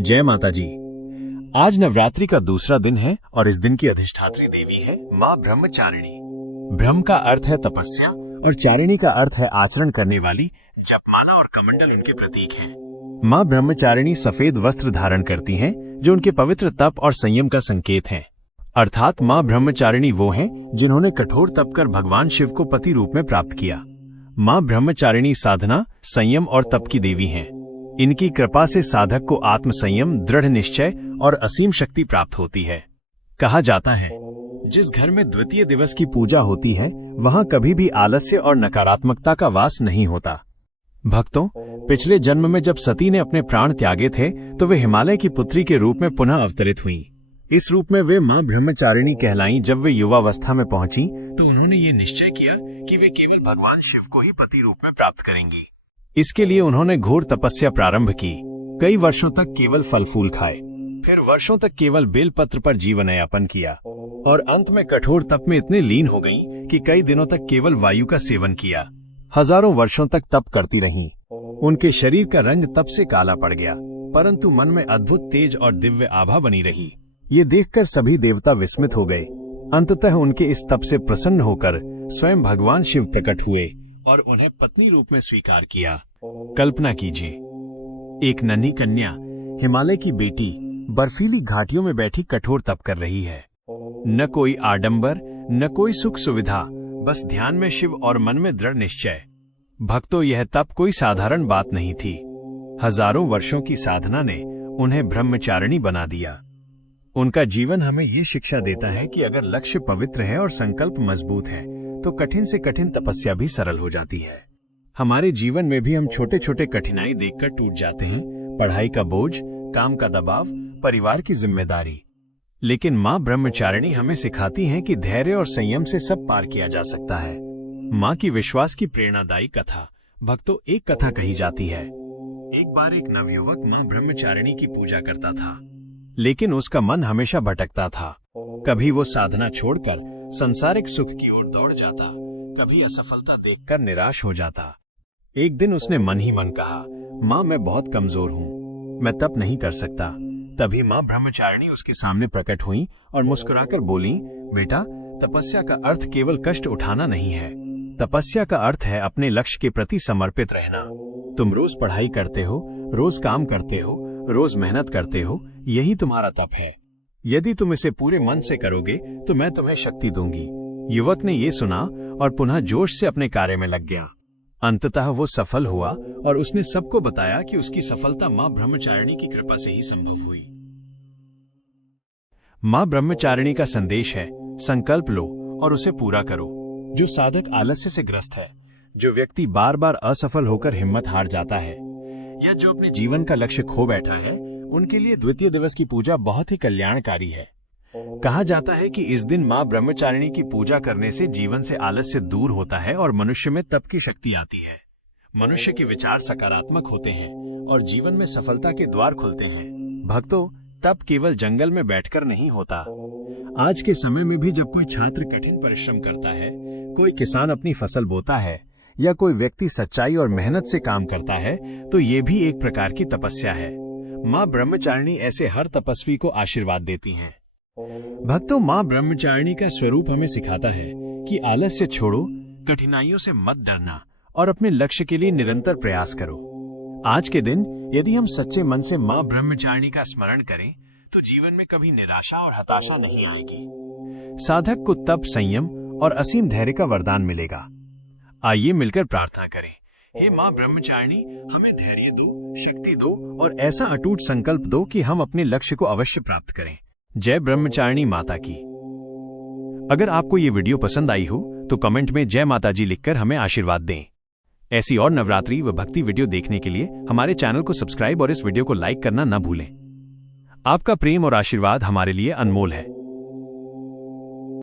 जय माता जी। आज नवरात्रि का दूसरा दिन है और इस दिन की अधिष्ठात्री देवी है माँ ब्रह्मचारिणी। ब्रह्म का अर्थ है तपस्या और चारिणी का अर्थ है आचरण करने वाली। जपमाला और कमंडल उनके प्रतीक हैं। माँ ब्रह्मचारिणी सफेद वस्त्र धारण करती हैं, जो उनके पवित्र तप और संयम का संकेत हैं। अर्थात माँ ब्रह्मचारिणी वो हैं जिन्होंने कठोर तप कर भगवान शिव को पति रूप में प्राप्त किया। माँ ब्रह्मचारिणी साधना, संयम और तप की देवी हैं। इनकी कृपा से साधक को आत्म संयम, दृढ़ निश्चय और असीम शक्ति प्राप्त होती है। कहा जाता है, जिस घर में द्वितीय दिवस की पूजा होती है वहां कभी भी आलस्य और नकारात्मकता का वास नहीं होता। भक्तों, पिछले जन्म में जब सती ने अपने प्राण त्यागे थे तो वे हिमालय की पुत्री के रूप में पुनः अवतरित हुईं। इस रूप में वे मां ब्रह्मचारिणी कहलाईं। जब वे युवावस्था में पहुंची तो उन्होंने ये निश्चय किया कि वे केवल भगवान शिव को ही पति रूप में प्राप्त करेंगी। इसके लिए उन्होंने घोर तपस्या प्रारंभ की। कई वर्षों तक केवल फल फूल खाए, फिर वर्षों तक केवल बेलपत्र पर जीवन यापन किया और अंत में कठोर तप में इतने लीन हो गईं कि कई दिनों तक केवल वायु का सेवन किया। हजारों वर्षों तक तप करती रहीं। उनके शरीर का रंग तप से काला पड़ गया, परंतु मन में अद्भुत तेज और दिव्य आभा बनी रही। ये देखकर सभी देवता विस्मित हो गए। अंततः उनके इस तप से प्रसन्न होकर स्वयं भगवान शिव प्रकट हुए और उन्हें पत्नी रूप में स्वीकार किया। कल्पना कीजिए, एक नन्ही कन्या हिमालय की बेटी बर्फीली घाटियों में बैठी कठोर तप कर रही है। न कोई आडंबर, न कोई सुख सुविधा, बस ध्यान में शिव और मन में दृढ़ निश्चय। भक्तों, यह तप कोई साधारण बात नहीं थी। हजारों वर्षों की साधना ने उन्हें ब्रह्मचारिणी बना दिया। उनका जीवन हमें ये शिक्षा देता है कि अगर लक्ष्य पवित्र है और संकल्प मजबूत है तो कठिन से कठिन तपस्या भी सरल हो जाती है। हमारे जीवन में भी हम छोटे छोटे कठिनाई देखकर टूट जाते हैं। पढ़ाई का बोझ, काम का दबाव, परिवार की जिम्मेदारी। लेकिन माँ ब्रह्मचारिणी हमें सिखाती हैं कि धैर्य और संयम से सब पार किया जा सकता है। माँ की विश्वास की प्रेरणादायी कथा। भक्तों, एक कथा कही जाती है, एक बार एक नवयुवक माँ ब्रह्मचारिणी की पूजा करता था, लेकिन उसका मन हमेशा भटकता था। कभी वो साधना छोड़कर सांसारिक सुख की ओर दौड़ जाता, कभी असफलता देखकर निराश हो जाता। एक दिन उसने मन ही मन कहा, माँ, मैं बहुत कमजोर हूँ, मैं तप नहीं कर सकता। तभी माँ ब्रह्मचारिणी उसके सामने प्रकट हुई और मुस्कुराकर बोली, बेटा, तपस्या का अर्थ केवल कष्ट उठाना नहीं है। तपस्या का अर्थ है अपने लक्ष्य के प्रति समर्पित रहना। तुम रोज पढ़ाई करते हो, रोज काम करते हो, रोज मेहनत करते हो, यही तुम्हारा तप है। यदि तुम इसे पूरे मन से करोगे तो मैं तुम्हें शक्ति दूंगी। युवक ने ये सुना और पुनः जोश से अपने कार्य में लग गया। अंततः वो सफल हुआ और उसने सबको बताया कि उसकी सफलता माँ ब्रह्मचारिणी की कृपा से ही संभव हुई। माँ ब्रह्मचारिणी का संदेश है, संकल्प लो और उसे पूरा करो। जो साधक आलस्य से ग्रस्त है, जो व्यक्ति बार बार असफल होकर हिम्मत हार जाता है, या जो अपने जीवन का लक्ष्य खो बैठा है, उनके लिए द्वितीय दिवस की पूजा बहुत ही कल्याणकारी है। कहा जाता है कि इस दिन माँ ब्रह्मचारिणी की पूजा करने से जीवन से आलस्य दूर होता है और मनुष्य में तप की शक्ति आती है। मनुष्य के विचार सकारात्मक होते हैं और जीवन में सफलता के द्वार खुलते हैं। भक्तों, तप केवल जंगल में बैठकर नहीं होता। आज के समय में भी जब कोई छात्र कठिन परिश्रम करता है, कोई किसान अपनी फसल बोता है या कोई व्यक्ति सच्चाई और मेहनत से काम करता है, तो ये भी एक प्रकार की तपस्या है। माँ ब्रह्मचारिणी ऐसे हर तपस्वी को आशीर्वाद देती हैं। भक्तों, माँ ब्रह्मचारिणी का स्वरूप हमें सिखाता है कि आलस्य छोड़ो, कठिनाइयों से मत डरना और अपने लक्ष्य के लिए निरंतर प्रयास करो। आज के दिन यदि हम सच्चे मन से माँ ब्रह्मचारिणी का स्मरण करें तो जीवन में कभी निराशा और हताशा नहीं आएगी। साधक को तप, संयम और असीम धैर्य का वरदान मिलेगा। आइए मिलकर प्रार्थना करें। हे माँ ब्रह्मचारिणी, हमें धैर्य दो, शक्ति दो और ऐसा अटूट संकल्प दो कि हम अपने लक्ष्य को अवश्य प्राप्त करें। जय ब्रह्मचारिणी माता की। अगर आपको ये वीडियो पसंद आई हो तो कमेंट में जय माता जी लिखकर हमें आशीर्वाद दें। ऐसी और नवरात्रि व भक्ति वीडियो देखने के लिए हमारे चैनल को सब्सक्राइब और इस वीडियो को लाइक करना न भूलें। आपका प्रेम और आशीर्वाद हमारे लिए अनमोल है।